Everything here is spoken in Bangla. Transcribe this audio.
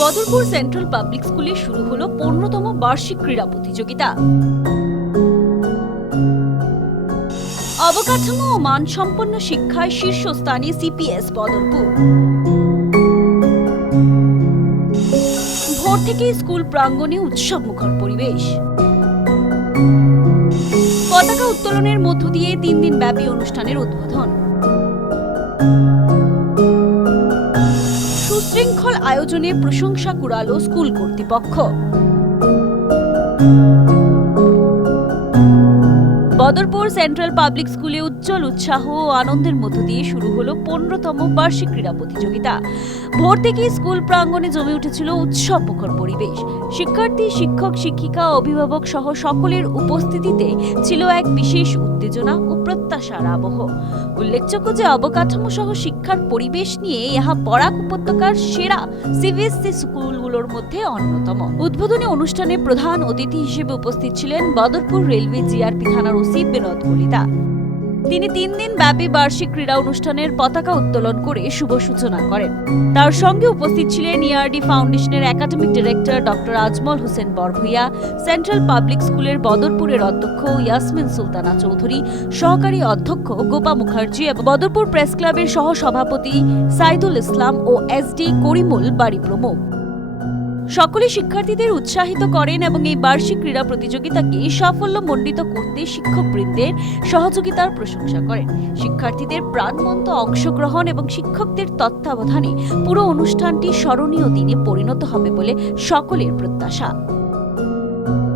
বদরপুর সেন্ট্রাল পাবলিক স্কুলে শুরু হলো পূর্ণতম বার্ষিক ক্রীড়া প্রতিযোগিতা। অবকাঠামো ও মানসম্পন্ন শিক্ষায় শীর্ষস্থানে সিপিএস বদরপুর। ভোর থেকে স্কুল প্রাঙ্গণে উৎসবমুখর পরিবেশ। পতাকা উত্তোলনের মধ্য দিয়ে তিন দিন ব্যাপী অনুষ্ঠানের উদ্বোধন। আয়োজনে প্রশংসা কুড়ালো স্কুল কর্তৃপক্ষ। বদরপুর সেন্ট্রাল পাবলিক স্কুলে উজ্জ্বল উৎসাহ ও আনন্দের মধ্য দিয়ে শুরু হলো পনেরোতম বার্ষিক ক্রীড়া প্রতিযোগিতা। ভোর থেকে স্কুল প্রাঙ্গণে জমে উঠেছিল উৎসব মুখর পরিবেশ। শিক্ষার্থী, শিক্ষক, শিক্ষিকা, অভিভাবক সহ সকলের উপস্থিতিতে ছিল এক বিশেষ উত্তেজনা ও প্রত্যাশার আবহ। উল্লেখযোগ্য যে অবকাঠামো সহ শিক্ষার পরিবেশ নিয়ে ইহা বরাক উপত্যকার সেরা সিবিএসসি স্কুলগুলোর মধ্যে অন্যতম। উদ্বোধনী অনুষ্ঠানে প্রধান অতিথি হিসেবে উপস্থিত ছিলেন বদরপুর রেলওয়ে জিআরপি থানার ওসি বিনোদ কলিতা। তিনি তিন দিন ব্যাপী বার্ষিক ক্রীড়া অনুষ্ঠানের পতাকা উত্তোলন করে শুভ সূচনা করেন। তার সঙ্গে উপস্থিত ছিলেন ইআরডি ফাউন্ডেশনের academic director doctor Ajmal Hossain Barbhuiya, central public স্কুলের বদরপুরের অধ্যক্ষ ইয়াসমিন সুলতানা চৌধুরী, সহকারী অধ্যক্ষ গোপা মুখার্জি এবং বদরপুর প্রেস ক্লাবের সহ সভাপতি সাইদুল ইসলাম ও এসডি করিমুল বাড়ি প্রমুখ। সকলে শিক্ষার্থীদের উৎসাহিত করেন এবং এই বার্ষিক ক্রীড়া প্রতিযোগিতাকে সাফল্য সাফল্যমণ্ডিত করতে শিক্ষকবৃন্দের সহযোগিতার প্রশংসা করেন। শিক্ষার্থীদের প্রাণমন্ত অংশগ্রহণ এবং শিক্ষকদের তত্ত্বাবধানে পুরো অনুষ্ঠানটি স্মরণীয় দিনে পরিণত হবে বলে সকলের প্রত্যাশা।